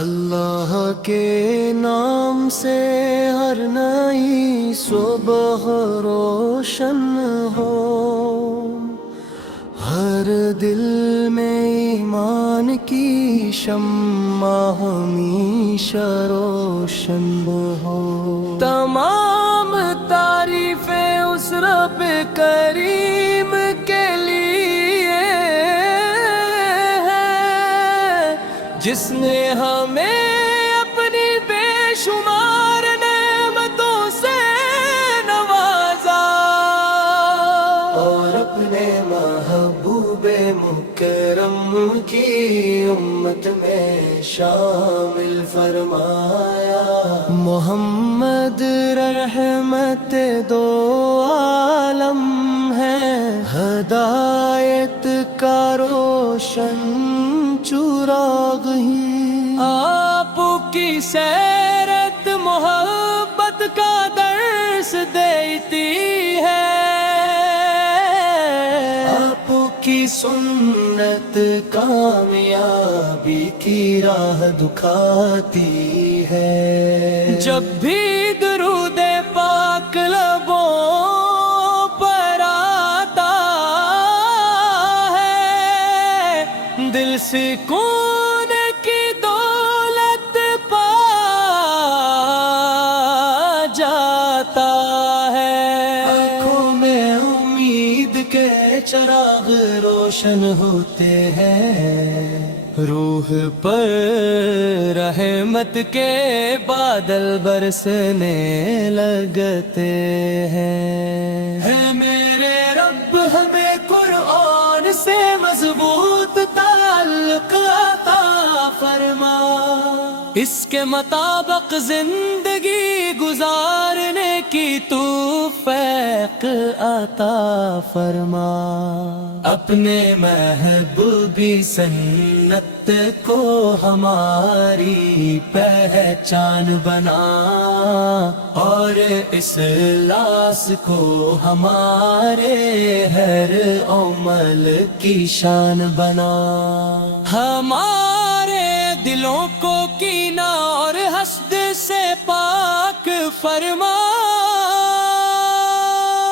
اللہ کے نام سے ہر نئی صبح روشن ہو، ہر دل میں ایمان کی شمع ہمیشہ روشن ہو۔ تمام تعریفیں اس رب کریم کے لیے ہے جس نے ہمیں اپنی بے شمار نعمتوں سے نوازا اور اپنے محبوب مکرم کی امت میں شامل فرمایا۔ محمد رحمت دو عالم ہے، ہدایت کا روشن چراغ ہی، آپ کی سیرت محبت کا درس دیتی ہے، آپ کی سنت کامیابی کی راہ دکھاتی ہے۔ جب بھی درود پاک لبوں پر آتا ہے، دل سکون کی دولت پا جاتا ہے۔ آنکھوں میں امید کے چراغ روشن ہوتے ہیں، روح پر رحمت کے بادل برسنے لگتے ہیں۔ ہے میرے رب ہمیں قرآن سے مضبوط تعلق عطا فرما، اس کے مطابق زندگی گزارنے کی توفیق عطا فرما، اپنے محبوبی سنت کو ہماری پہچان بنا اور اخلاص کو ہمارے ہر عمل کی شان بنا، ہمارے دلوں کو کینہ اور حسد سے پاک فرما،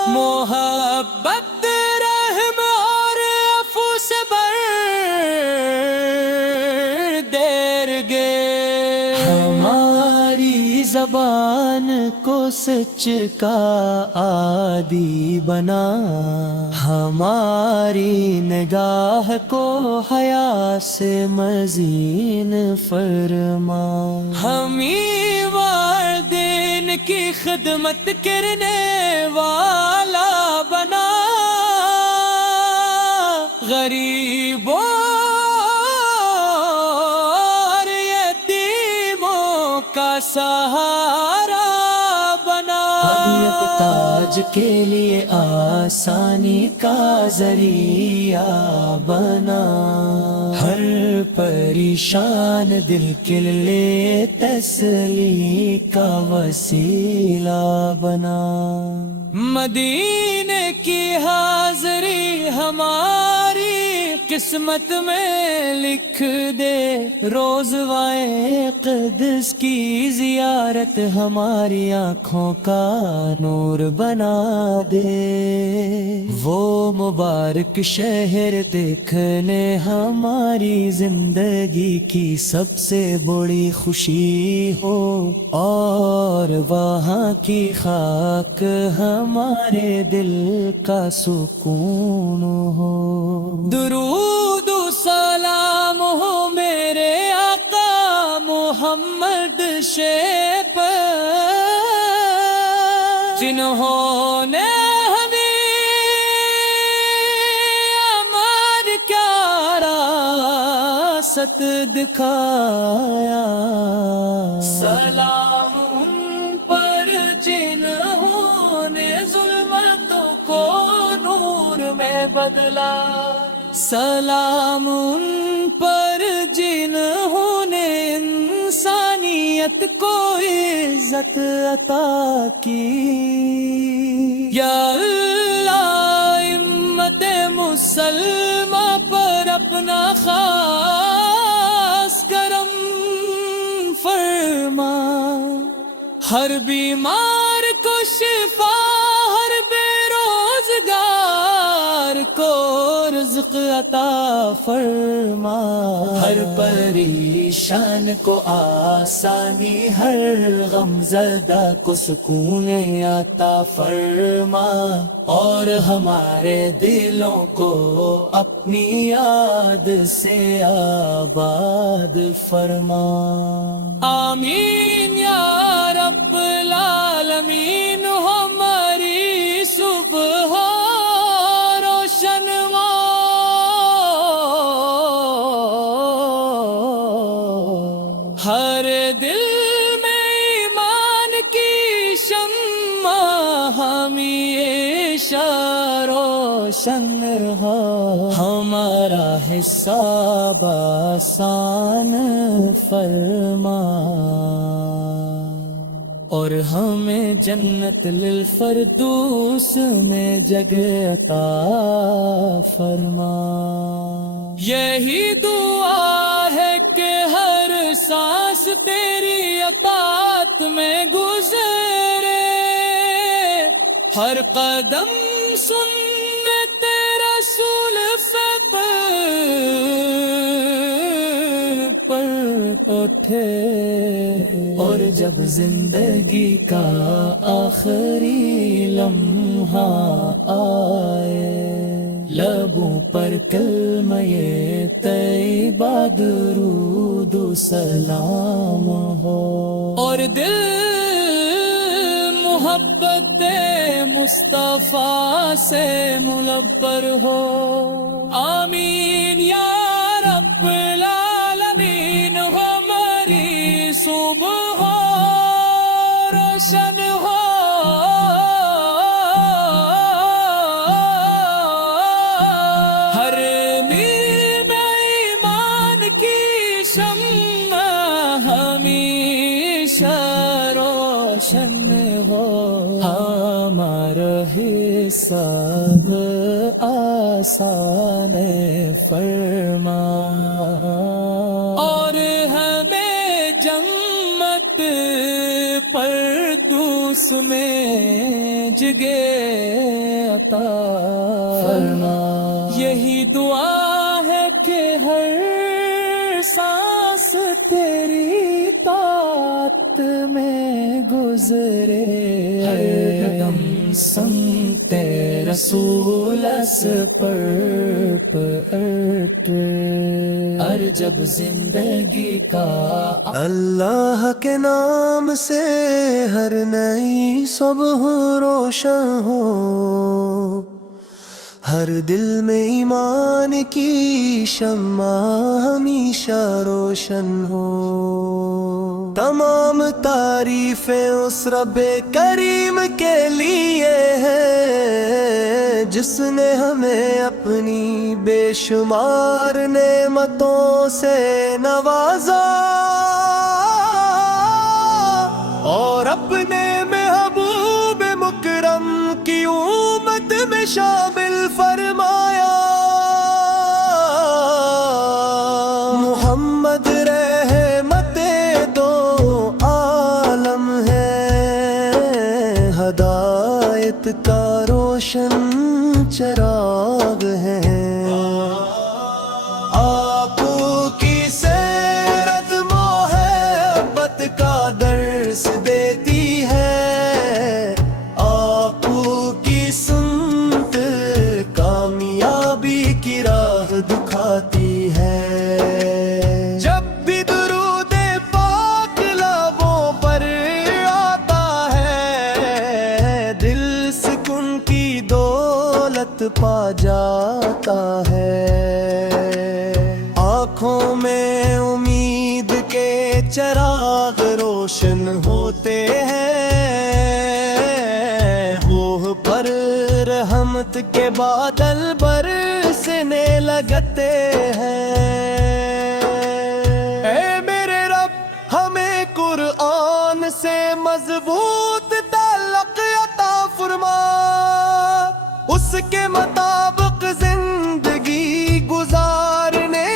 محبت رحم اور عفو سے دیر گے، ہماری زبان کو سچ کا عادی بنا، ہماری نگاہ کو حیا سے مزین فرما، ہمیں والدین کی خدمت کرنے والا بنا، غریبوں اور یتیموں کا سہارا بنا، تاج کے لیے آسانی کا ذریعہ بنا، ہر پریشان دل کے لیے تسلی کا وسیلہ بنا، مدینے کی حاضری ہماری قسمت میں لکھ دے، روضۂ قدس کی زیارت ہماری آنکھوں کا نور بنا دے، وہ مبارک شہر دیکھنے ہماری زندگی کی سب سے بڑی خوشی ہو، اور وہاں کی خاک ہمارے دل کا سکون ہو۔ درود و سلام ہو میرے آقا محمد شے پر، جنہوں نے ہمیں امان کیا راست دکھایا، سلام ان پر جنہوں نے ظلمتوں کو نور میں بدلا، سلام ان پر جنہوں نے انسانیت کو عزت عطا کی، یا اللہ امت مسلمہ پر اپنا خاص کرم ہر بیمار کو شفا، ہر بے روزگار کو رزق عطا فرما، ہر پریشان کو آسانی، ہر غم زدہ کو سکون عطا فرما، اور ہمارے دلوں کو اپنی یاد سے آباد فرما۔ آمین یا رب العالمین، ہماری صبح روشن ہو، ہر دل میں ایمان کی شمع ہمیشہ روشن ہو، ہمارا حساب آسان فرما، اور ہمیں جنت للفردوس میں جگہ عطا فرما۔ یہی دعا ہے کہ ہر سانس تیری اطاعت میں گزرے، ہر قدم سنت رسول پر اٹھے، اور جب زندگی کا آخری لمحہ آئے، لبوں پر کلمہ طیبہ درود و سلام ہو، اور دل محبت مصطفیٰ سے ملبر ہو۔ آمین یا رب العالمین، ہماری صبح روشن ہو، ہر میل میں ایمان کی شمع ہمیشہ روشن ہو، ہمارا حساب آسان فرما، اور ہمیں جنت پردوس میں جگہ عطا فرما۔ یہی دعا ہے کہ ہر سانس تیری طاعت میں گزرے، ہر قدم سنت رسول پر اور جب زندگی کا اللہ کے نام سے ہر نئی صبح روشن ہو، ہر دل میں ایمان کی شمع ہمیشہ روشن ہو، تمام تعریفیں اس رب کریم کے لیے ہیں جس نے ہمیں اپنی بے شمار نعمتوں سے نوازا اور اپنے محبوب مکرم کی امت میں شامل فرمایا۔ محمد رحمت دو عالم ہے، ہدایت کا روشن چراغ ہے، آپ کی سیرت محبت کا درس دیتی ہے، آپ کی سنت کامیابی کی راہ دکھاتی ہے۔ جب بھی درود پاک لبوں پر آتا ہے، دل سکون کی دولت پا جاتا ہے، آنکھوں میں امید کے چراغ روشن ہوتے ہیں، روح پر رحمت کے بادل برسنے لگتے ہیں۔ اے میرے رب ہمیں قرآن سے مضبوط تعلق عطا فرما، اس کے مطابق زندگی گزارنے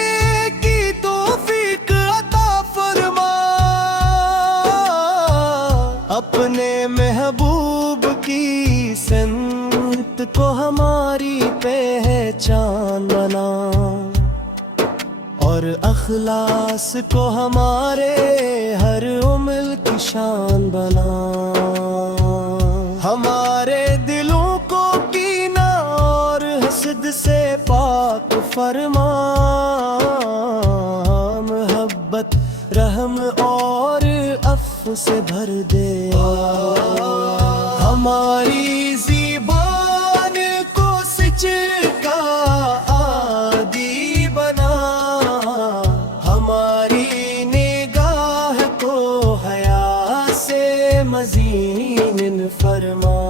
کی توفیق عطا فرما، کو ہماری پہچان بنا، اور اخلاص کو ہمارے ہر عمل کی شان بنا۔ ہمارے دلوں کو کینہ اور حسد سے پاک فرما، محبت رحم اور عفو سے بھر دے۔ ہماری زبان کو سچ کا عادی بنا، ہماری نگاہ کو حیا سے مزین فرما۔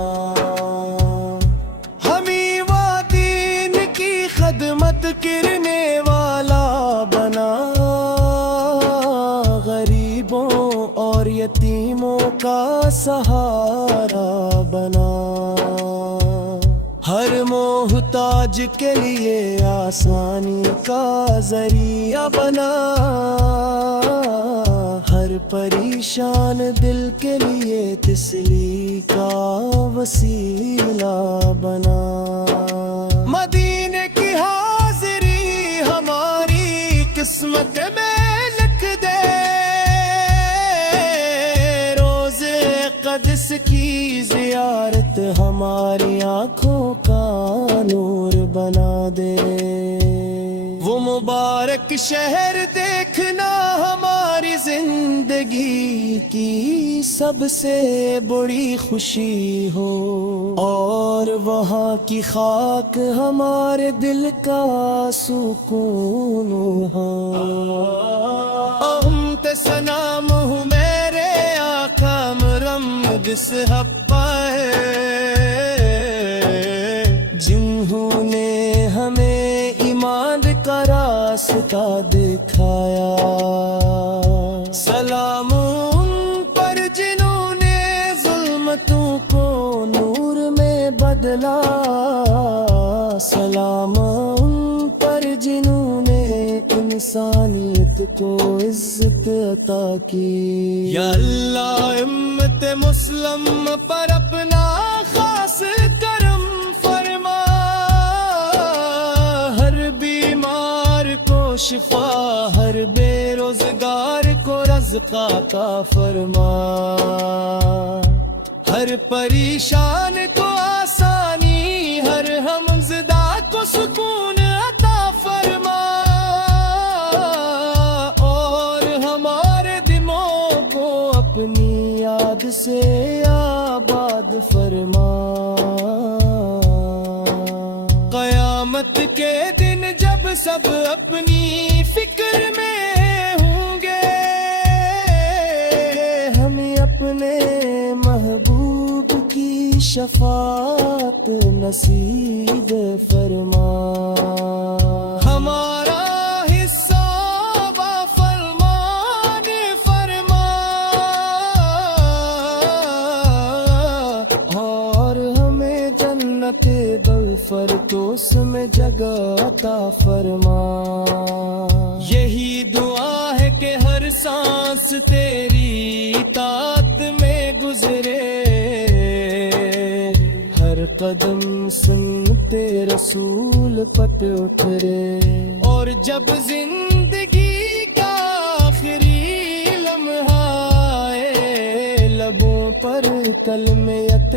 ہمیں وہ دین کی خدمت کرنے والا بنا، غریبوں اور یتیموں کا سہارا بنا، ہر محتاج کے لیے آسانی کا ذریعہ بنا، ہر پریشان دل کے لیے تسلی کا وسیلہ بنا۔ مدینے کی حاضری ہماری قسمت میں لکھ دے، روز قدس کی زیارت ہماری آنکھوں کا نور بنا دے۔ وہ مبارک شہر دیکھنا ہماری زندگی کی سب سے بڑی خوشی ہو، اور وہاں کی خاک ہمارے دل کا سکون ہو۔ انت سلام ہوں میرے آقا مرمد سے ہپائے، جنہوں نے ہمیں ایمان کا راستہ دکھایا۔ سلام ان پر جنہوں نے ظلمتوں کو نور میں بدلا، سلام ان پر جنہوں نے انسانیت کو عزت عطا کی۔ یا اللہ امت مسلم پر اپنا خاص کرم فرما، ہر بیمار کو شفا، ہر بے روزگار کو رزق عطا فرما، ہر پریشان کو آسانی، ہر غمزدہ کو سکون عطا فرما، اور ہمارے دلوں کو اپنی یاد سے آباد فرما۔ قیامت کے دن جب سب اپنی فکر میں ہوں گے، ہمیں اپنے محبوب کی شفاعت نصیب فرما۔ ہمارا حصہ و فرمان فرما، اور ہمیں جنت بفردوس میں جگہ عطا فرما۔ یہی دعا ہے کہ ہر سانس تیری اطاعت میں گزرے، ہر قدم سنتے رسول پت اترے، اور جب زندگی کا آخری لمحہ آئے، لبوں پر کلمۃ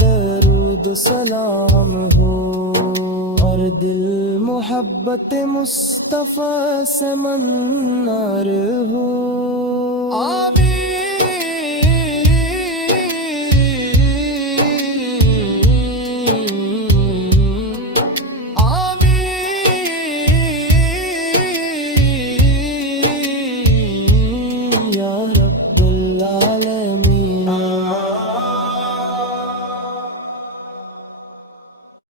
درود و سلام ہو، اور دل محبت مصطفیٰ سے منار ہو۔ آمین۔